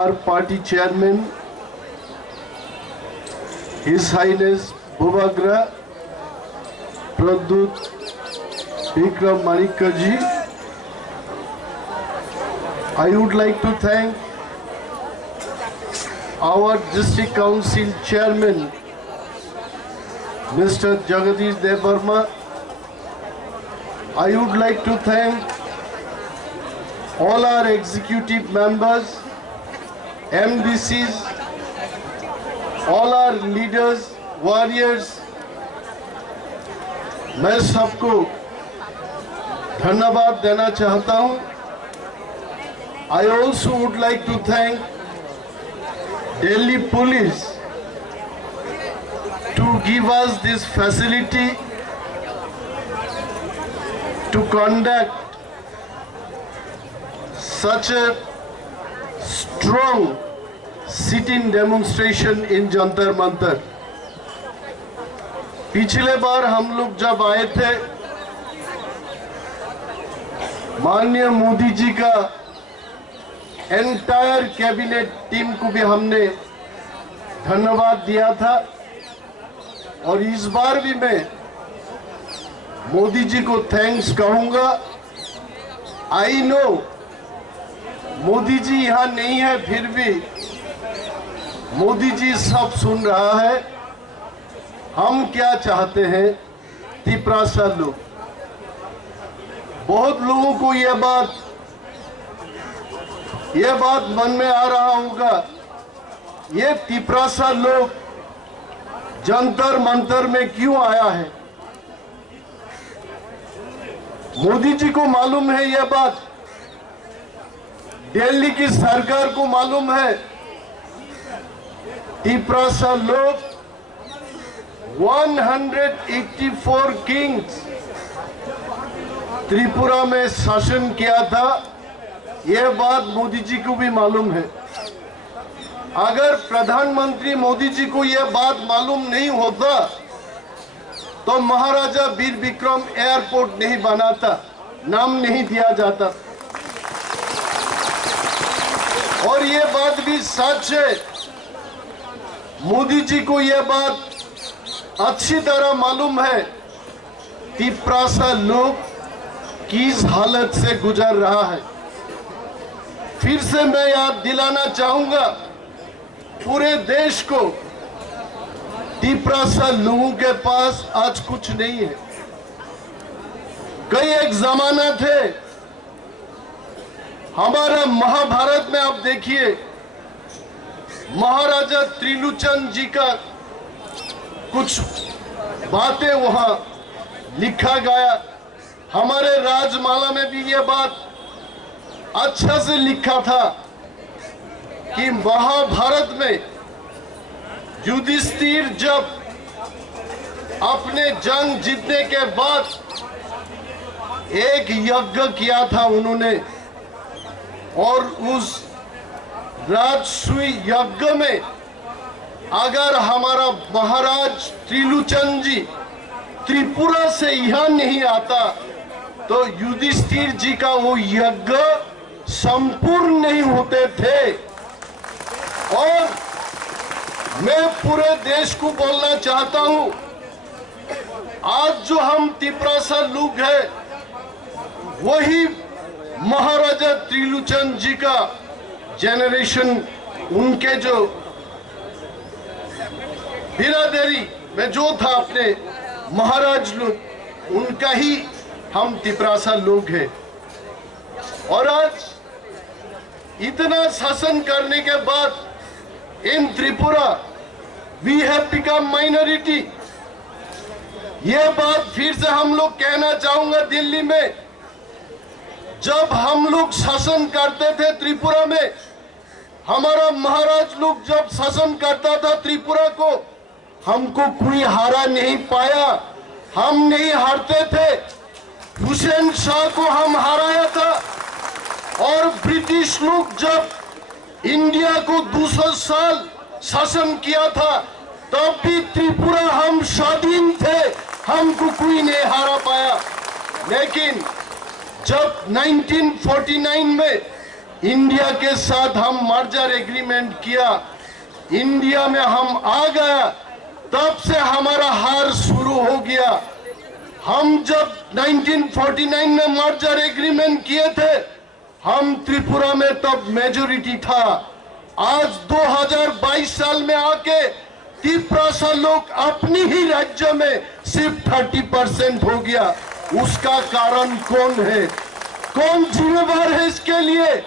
Our party chairman, His Highness Bhubagra Pradut Vikram Manikkaji. I would like to thank our District Council Chairman, Mr. Jagadish Devarma. I would like to thank all our executive members, MDCs, all our leaders, warriors. मैं सबको धन्यवाद देना चाहता हूं। I also would like to thank Delhi Police to give us this facility to conduct such a strong sit-in demonstration in Jantar Mantar. पिछले बार हम लोग जब आए थे, माननीय मोदी जी का एंटायर कैबिनेट टीम को भी हमने धन्यवाद दिया था और इस बार भी मैं मोदी जी को थैंक्स कहूंगा। आई नो मोदी जी यहाँ नहीं है, फिर भी मोदी जी सब सुन रहा है। हम क्या चाहते हैं, तिपरासा लोग, बहुत लोगों को यह बात मन में आ रहा होगा, ये तिपरासा लोग जंतर मंतर में क्यों आया है। मोदी जी को मालूम है यह बात, दिल्ली की सरकार को मालूम है। तिपरासा लोग 184 किंग्स त्रिपुरा में शासन किया था, यह बात मोदी जी को भी मालूम है। अगर प्रधानमंत्री मोदी जी को यह बात मालूम नहीं होता तो महाराजा वीर विक्रम एयरपोर्ट नहीं बनाता, नाम नहीं दिया जाता। और ये बात भी सच है, मोदी जी को यह बात अच्छी तरह मालूम है तिपरासा लोग किस हालत से गुजर रहा है। फिर से मैं याद दिलाना चाहूंगा पूरे देश को, तिपरासा लोगों के पास आज कुछ नहीं है। कई एक जमाना थे, हमारा महाभारत में आप देखिए महाराजा त्रिलोचन जी का कुछ बातें वहां लिखा गया। हमारे राजमाला में भी यह बात अच्छा से लिखा था कि महाभारत में युधिष्ठिर जब अपने जंग जीतने के बाद एक यज्ञ किया था उन्होंने, और उस राजसूय यज्ञ में अगर हमारा महाराज त्रिलोचन जी त्रिपुरा से यहाँ नहीं आता तो युधिष्ठिर जी का वो यज्ञ संपूर्ण नहीं होते थे। और मैं पूरे देश को बोलना चाहता हूं, आज जो हम तिपरासा लोग हैं वही महाराजा त्रिलोचन जी का जेनरेशन, उनके जो बिरादरी में जो था अपने महाराज लोग, उनका ही हम तिपरासा लोग हैं। और आज इतना शासन करने के बाद in Tripura we have become minority. ये बात फिर से हम लोग कहना चाहूंगा दिल्ली में, जब हम लोग शासन करते थे त्रिपुरा में, हमारा महाराज लोग जब शासन करता था त्रिपुरा को, हमको कोई हारा नहीं पाया, हम नहीं हारते थे। हुसैन शाह को हम हराया था। और ब्रिटिश लोग जब इंडिया को 200 साल शासन किया था तब भी त्रिपुरा हम स्वाधीन थे, हमको कोई नहीं हारा पाया। लेकिन जब 1949 में इंडिया के साथ हम मर्जर एग्रीमेंट किया, इंडिया में हम आ गया, तब से हमारा हार शुरू हो गया। हम जब 1949 में मर्जर एग्रीमेंट किए थे, हम त्रिपुरा में तब मेजोरिटी था। आज 2022 साल में आके त्रिपुरा लोग अपनी ही राज्य में सिर्फ 30% हो गया। उसका कारण कौन है? कौन जिम्मेवार है इसके लिए?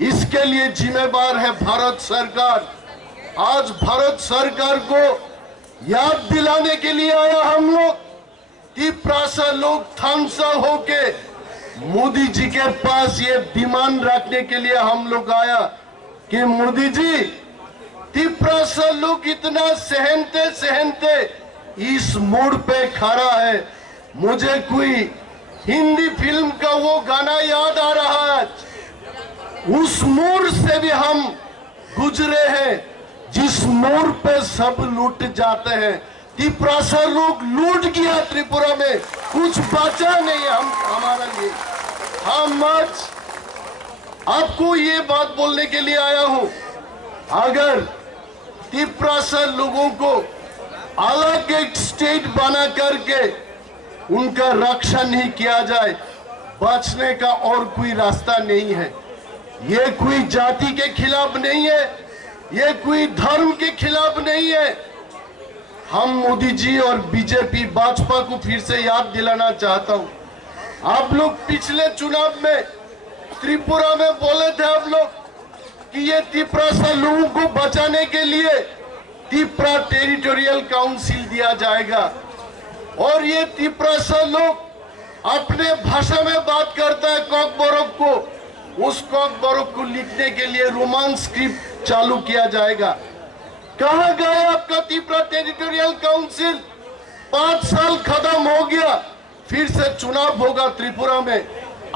इसके लिए जिम्मेवार है भारत सरकार। आज भारत सरकार को याद दिलाने के लिए आया हम लोग। त्रिपुरा लोग थामसा होके मोदी जी के पास ये डिमांड रखने के लिए हम लोग आया कि मोदी जी, त्रिपुरा लोग इतना सहनते सहनते इस मोड़ पे खड़ा है। मुझे कोई हिंदी फिल्म का वो गाना याद आ रहा है, उस मोड़ से भी हम गुजरे हैं जिस मोड़ पे सब लूट जाते हैं। त्रिपुरा लोग लूट गया, त्रिपुरा में कुछ बचा नहीं हमारा लिए। हम आज आपको ये बात बोलने के लिए आया हूं, अगर त्रिपुरा लोगों को अलग एक स्टेट बना करके उनका रक्षा नहीं किया जाए, बचने का और कोई रास्ता नहीं है। ये कोई जाति के खिलाफ नहीं है, ये कोई धर्म के खिलाफ नहीं है। हम मोदी जी और बीजेपी भाजपा को फिर से याद दिलाना चाहता हूं। आप लोग पिछले चुनाव में त्रिपुरा में बोले थे आप लोग कि ये त्रिपुरा लोगों को बचाने के लिए त्रिपुरा टेरिटोरियल काउंसिल दिया जाएगा। और ये त्रिपुरा लोग अपने भाषा में बात करता है कॉकबोरोक को, उस कॉकबोरोक को लिखने के लिए रोमान स्क्रिप्ट चालू किया जाएगा। कहां गया आपका त्रिपुरा टेरिटोरियल काउंसिल? 5 साल खत्म हो गया, फिर से चुनाव होगा त्रिपुरा में।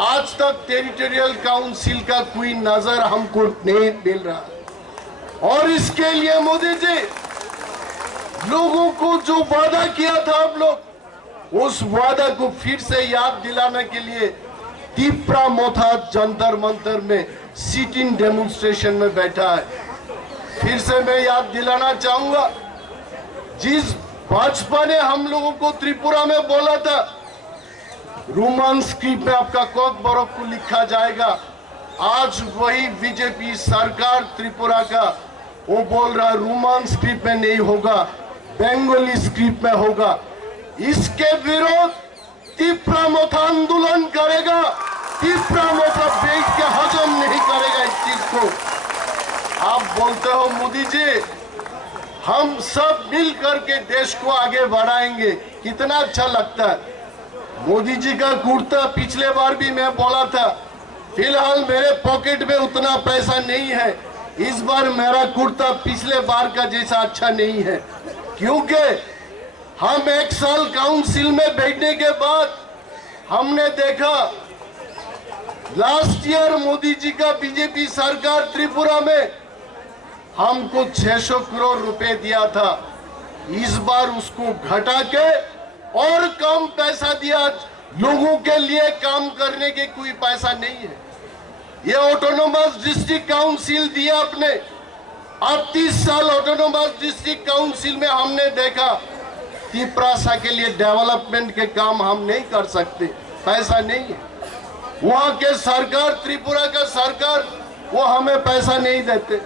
आज तक टेरिटोरियल काउंसिल का कोई नजर हमको नहीं मिल रहा। और इसके लिए मोदी जी, लोगों को जो वादा किया था आप लोग, उस वादा को फिर से याद दिलाने के लिए त्रिपुरा मोथा जंतर मंतर में सिट इन डेमोन्स्ट्रेशन में बैठा है। फिर से मैं याद दिलाना चाहूंगा, जिस भाजपा ने हम लोगों को त्रिपुरा में बोला था रोमान स्क्रिप्ट में आपका कॉकबोरोक को लिखा जाएगा, आज वही बीजेपी सरकार त्रिपुरा का वो बोल रहा है रोमान स्क्रिप्ट में नहीं होगा, बंगाली स्क्रिप्ट में होगा। इसके विरोध त्रिपुरा मोथा आंदोलन करेगा। त्रिपुरा मोथा बैठ के हजम नहीं करेगा इस चीज को। आप बोलते हो मोदी जी, हम सब मिल करके देश को आगे बढ़ाएंगे, कितना अच्छा लगता है। मोदी जी का कुर्ता पिछले बार भी मैं बोला था, फिलहाल मेरे पॉकेट में उतना पैसा नहीं है, इस बार मेरा कुर्ता पिछले बार का जैसा अच्छा नहीं है, क्योंकि हम 1 साल काउंसिल में बैठने के बाद हमने देखा लास्ट ईयर मोदी जी का बीजेपी सरकार त्रिपुरा में हमको 600 करोड़ रुपए दिया था। इस बार उसको घटा के और कम पैसा दिया। लोगों के लिए काम करने के कोई पैसा नहीं है। ये ऑटोनोमस डिस्ट्रिक्ट काउंसिल दिया आपने, अब 30 साल ऑटोनोमस डिस्ट्रिक्ट काउंसिल में हमने देखा त्रिपुरा के लिए डेवलपमेंट के काम हम नहीं कर सकते, पैसा नहीं है। वहां के सरकार, त्रिपुरा का सरकार, वो हमें पैसा नहीं देते।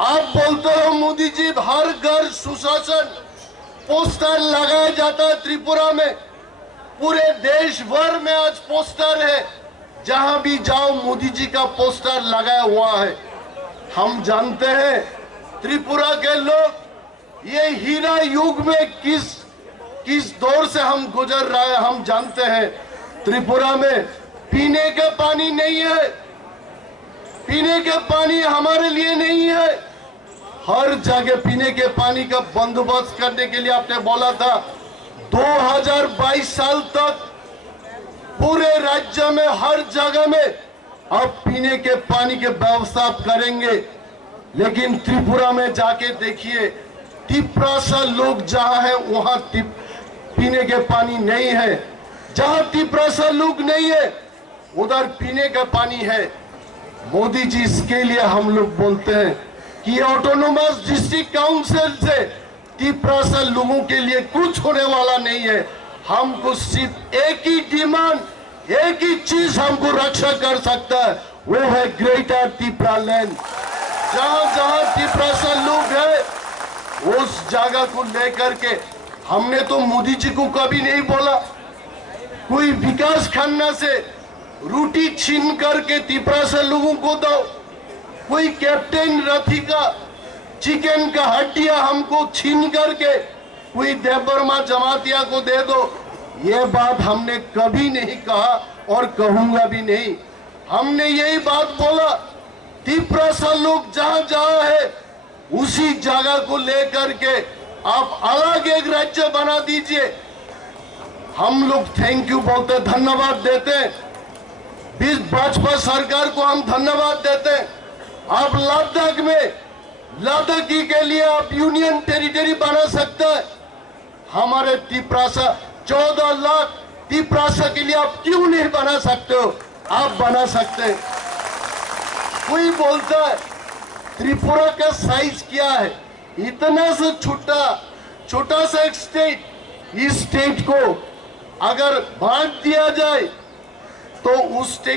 आप बोलते हो मोदी जी हर घर सुशासन पोस्टर लगाया जाता है त्रिपुरा में, पूरे देश भर में आज पोस्टर है, जहां भी जाओ मोदी जी का पोस्टर लगाया हुआ है। हम जानते हैं त्रिपुरा के लोग ये हीरा युग में किस दौर से हम गुजर रहे हैं हम जानते हैं। त्रिपुरा में पीने का पानी नहीं है, पीने के पानी हमारे लिए नहीं है। हर जगह पीने के पानी का बंदोबस्त करने के लिए आपने बोला था 2022 साल तक पूरे राज्य में हर जगह में अब पीने के पानी के व्यवस्था करेंगे। लेकिन त्रिपुरा में जाके देखिए, त्रिपुरा लोग जहां है वहां पीने के पानी नहीं है। जहां त्रिपुरा लोग नहीं है उधर पीने का पानी है। मोदी जी इसके लिए हम लोग बोलते हैं कि ऑटोनोमस डिस्ट्रिक्ट काउंसिल से त्रिपुरा लोगों के लिए कुछ होने वाला नहीं है। हमको सिर्फ एक ही डिमांड, एक ही चीज हमको रक्षा कर सकता है, वो है ग्रेटर त्रिपुरा लैंड। जहां जहां त्रिपुरा लोग हैं उस जगह को लेकर के हमने तो मोदी जी को कभी नहीं बोला कोई विकास खन्ना से रोटी छीन करके त्रिपुरा लोगों को दो, कोई कैप्टन रथी का चिकन का हड्डियां हमको छीन करके कोई देवबर्मा जमातिया को दे दो। ये बात हमने कभी नहीं कहा और कहूंगा भी नहीं। हमने यही बात बोला त्रिपुरा लोग जहां जहां है उसी जगह को लेकर के आप अलग एक राज्य बना दीजिए। हम लोग थैंक यू बोलते, धन्यवाद देते, भाजपा सरकार को हम धन्यवाद देते हैं। आप लद्दाख में लद्दाखी के लिए आप यूनियन टेरिटरी बना सकते हैं। हमारे त्रिपुरा 14 लाख त्रिपुरा के लिए आप क्यों नहीं बना सकते हो? आप बना सकते हैं। कोई बोलता है त्रिपुरा का साइज क्या है, इतना सा छोटा सा एक स्टेट, इस स्टेट को अगर बांट दिया जाए तो उस स्टेट